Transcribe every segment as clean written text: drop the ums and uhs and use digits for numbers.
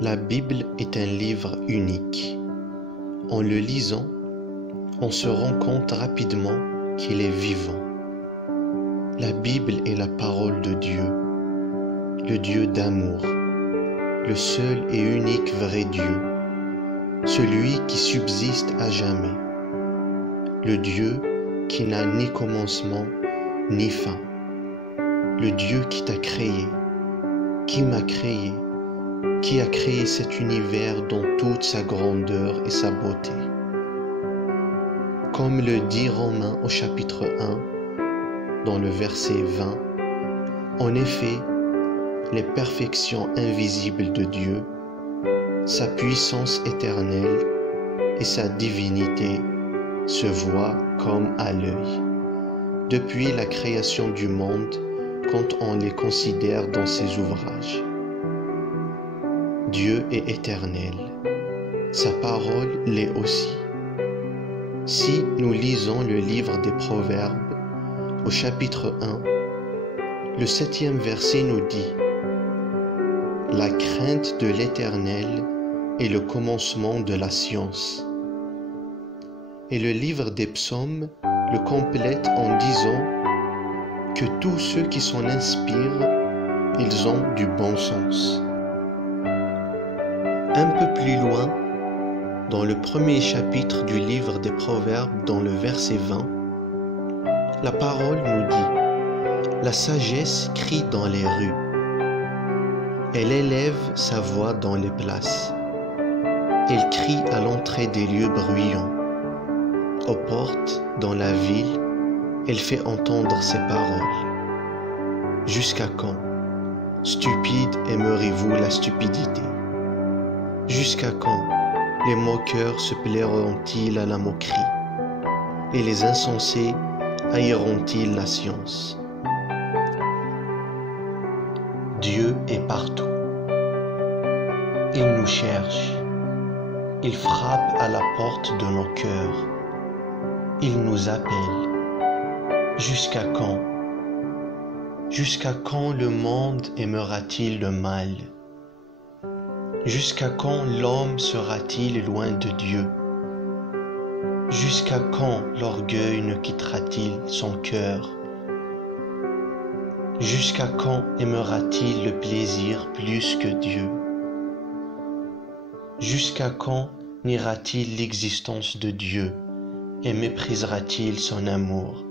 La Bible est un livre unique. En le lisant, on se rend compte rapidement qu'il est vivant. La Bible est la parole de Dieu, le Dieu d'amour, le seul et unique vrai Dieu, celui qui subsiste à jamais, le Dieu qui n'a ni commencement ni fin, le Dieu qui t'a créé, qui m'a créé, qui a créé cet univers dans toute sa grandeur et sa beauté. Comme le dit Romains au chapitre 1, dans le verset 20, en effet, les perfections invisibles de Dieu, sa puissance éternelle et sa divinité se voient comme à l'œil, depuis la création du monde quand on les considère dans ses ouvrages. Dieu est éternel, sa parole l'est aussi. Si nous lisons le livre des Proverbes, au chapitre 1, le 7e verset nous dit « La crainte de l'Éternel est le commencement de la science. » Et le livre des Psaumes le complète en disant que tous ceux qui s'en inspirent, ils ont du bon sens. Un peu plus loin, dans le premier chapitre du livre des Proverbes, dans le verset 20, la parole nous dit « La sagesse crie dans les rues. Elle élève sa voix dans les places. Elle crie à l'entrée des lieux bruyants. Aux portes, dans la ville, elle fait entendre ses paroles. Jusqu'à quand, stupide, aimeriez-vous la stupidité? Jusqu'à quand les moqueurs se plairont-ils à la moquerie et les insensés haïront-ils la science? Dieu est partout. Il nous cherche. Il frappe à la porte de nos cœurs. Il nous appelle. Jusqu'à quand? Jusqu'à quand le monde aimera-t-il le mal? Jusqu'à quand l'homme sera-t-il loin de Dieu? Jusqu'à quand l'orgueil ne quittera-t-il son cœur? Jusqu'à quand aimera-t-il le plaisir plus que Dieu? Jusqu'à quand niera-t-il l'existence de Dieu et méprisera-t-il son amour?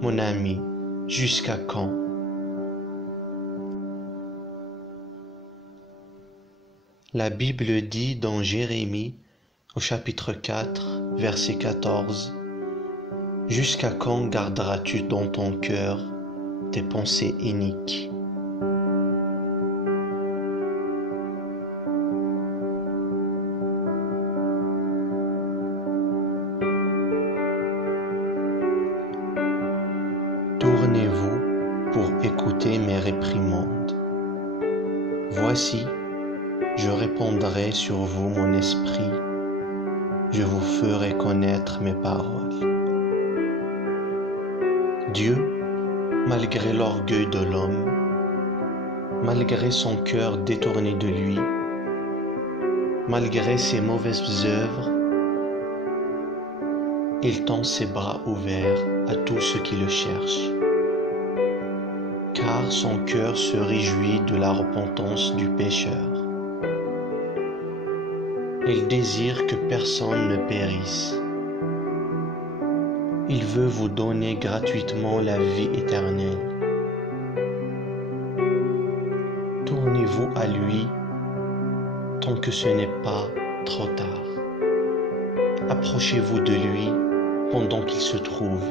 Mon ami, jusqu'à quand? La Bible dit dans Jérémie, au chapitre 4, verset 14, « Jusqu'à quand garderas-tu dans ton cœur tes pensées iniques? » Tournez-vous pour écouter mes réprimandes. Voici, je répandrai sur vous mon esprit, je vous ferai connaître mes paroles. Dieu, malgré l'orgueil de l'homme, malgré son cœur détourné de lui, malgré ses mauvaises œuvres, il tend ses bras ouverts à tous ceux qui le cherchent, car son cœur se réjouit de la repentance du pécheur. Il désire que personne ne périsse. Il veut vous donner gratuitement la vie éternelle. Tournez-vous à lui tant que ce n'est pas trop tard. Approchez-vous de lui pendant qu'il se trouve.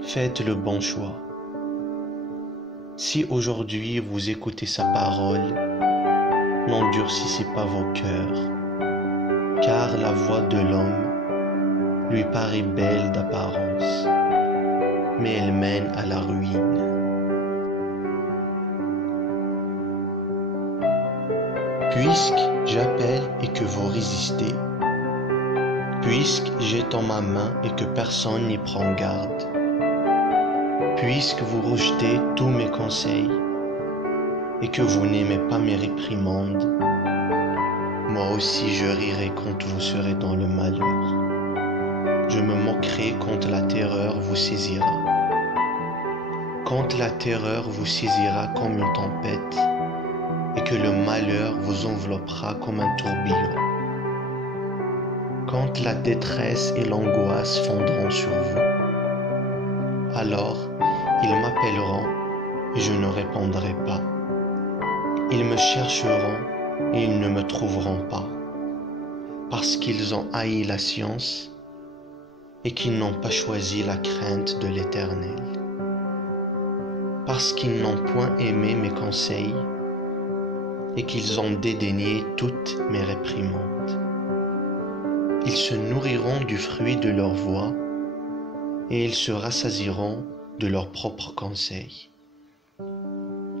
Faites le bon choix. Si aujourd'hui vous écoutez sa parole, n'endurcissez pas vos cœurs, car la voix de l'homme lui paraît belle d'apparence, mais elle mène à la ruine. Puisque j'appelle et que vous résistez, puisque j'étends ma main et que personne n'y prend garde, puisque vous rejetez tous mes conseils et que vous n'aimez pas mes réprimandes, Moi aussi je rirai quand vous serez dans le malheur. Je me moquerai quand la terreur vous saisira. Quand la terreur vous saisira comme une tempête et que le malheur vous enveloppera comme un tourbillon. Quand la détresse et l'angoisse fondront sur vous. Alors ils m'appelleront et je ne répondrai pas. Ils me chercheront et ils ne me trouveront pas, parce qu'ils ont haï la science et qu'ils n'ont pas choisi la crainte de l'Éternel, parce qu'ils n'ont point aimé mes conseils et qu'ils ont dédaigné toutes mes réprimandes. Ils se nourriront du fruit de leur voix et ils se rassasieront de leurs propres conseils.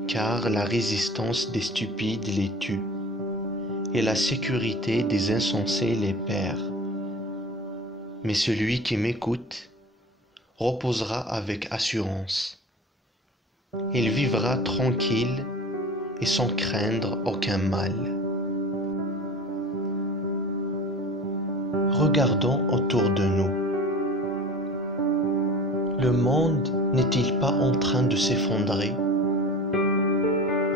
Car la résistance des stupides les tue, et la sécurité des insensés les perd. Mais celui qui m'écoute reposera avec assurance. Il vivra tranquille et sans craindre aucun mal. Regardons autour de nous. Le monde n'est-il pas en train de s'effondrer?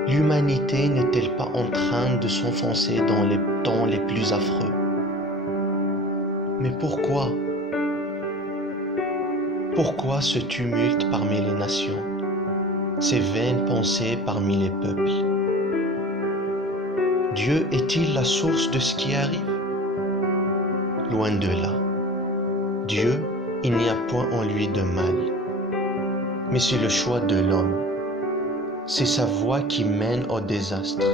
L'humanité n'est-elle pas en train de s'enfoncer dans les temps les plus affreux? Mais pourquoi? Pourquoi ce tumulte parmi les nations, ces vaines pensées parmi les peuples? Dieu est-il la source de ce qui arrive? Loin de là. Dieu, il n'y a point en lui de mal. Mais c'est le choix de l'homme. C'est sa voie qui mène au désastre.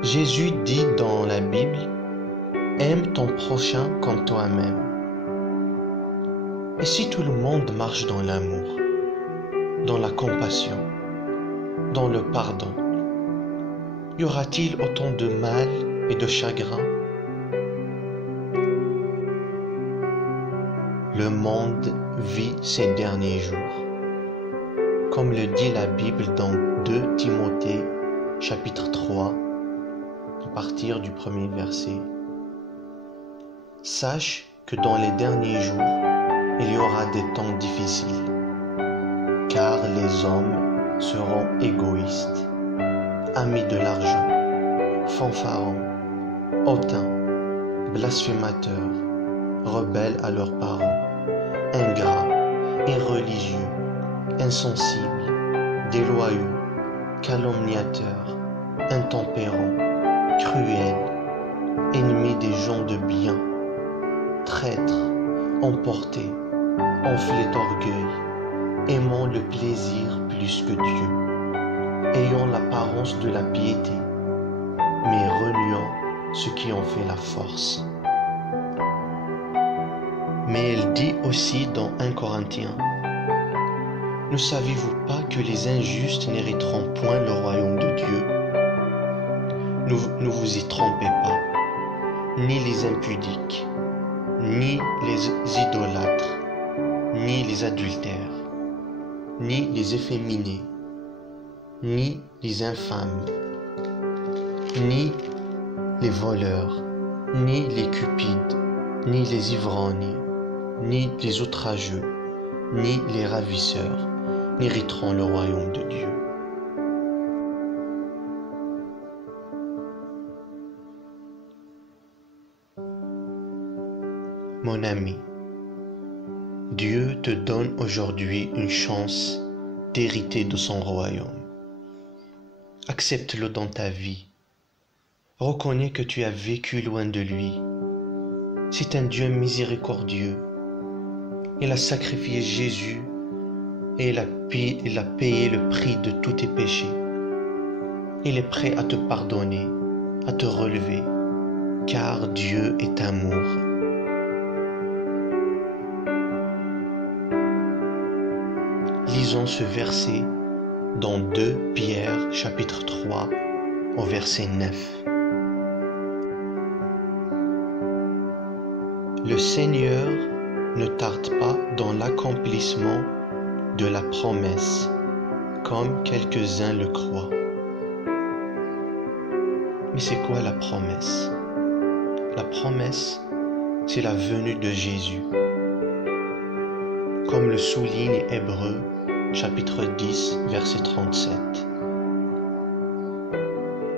Jésus dit dans la Bible, « Aime ton prochain comme toi-même. » Et si tout le monde marche dans l'amour, dans la compassion, dans le pardon, y aura-t-il autant de mal et de chagrin? Le monde vit ces derniers jours. Comme le dit la Bible dans 2 Timothée, chapitre 3, à partir du premier verset. Sache que dans les derniers jours, il y aura des temps difficiles, car les hommes seront égoïstes, amis de l'argent, fanfarons, hautains, blasphémateurs, rebelles à leurs parents, ingrats, irreligieux, insensibles, déloyaux, calomniateurs, intempérants, cruels, ennemis des gens de bien, traîtres, emportés, enflés d'orgueil, aimant le plaisir plus que Dieu, ayant l'apparence de la piété, mais reniant ce qui en fait la force. Mais elle dit aussi dans 1 Corinthiens, « Ne savez-vous pas que les injustes n'hériteront point le royaume de Dieu? Ne vous y trompez pas, ni les impudiques, ni les idolâtres, ni les adultères, ni les efféminés, ni les infâmes, ni les voleurs, ni les cupides, ni les ivrognes, ni les outrageux, ni les ravisseurs n'hériteront le royaume de Dieu. » Mon ami, Dieu te donne aujourd'hui une chance d'hériter de son royaume. Accepte-le dans ta vie. Reconnais que tu as vécu loin de lui. C'est un Dieu miséricordieux. Il a sacrifié Jésus et il a payé le prix de tous tes péchés. Il est prêt à te pardonner, à te relever, car Dieu est amour. Lisons ce verset dans 2 Pierre chapitre 3 au verset 9. Le Seigneur ne tarde pas dans l'accomplissement de la promesse, comme quelques-uns le croient, Mais c'est quoi la promesse? La promesse, c'est la venue de Jésus. Comme le souligne Hébreux, chapitre 10, verset 37.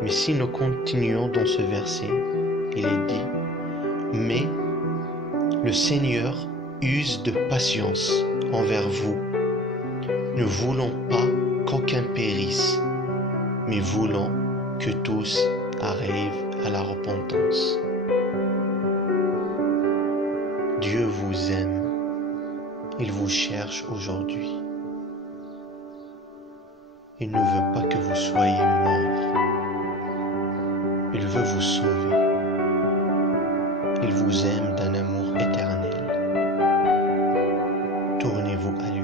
Mais si nous continuons dans ce verset, il est dit, « Mais le Seigneur use de patience envers vous, ne voulant pas qu'aucun périsse, mais voulant que tous arrivent à la repentance. » Dieu vous aime. Il vous cherche aujourd'hui. Il ne veut pas que vous soyez morts. Il veut vous sauver. Il vous aime d'un amour éternel. Tournez-vous à lui.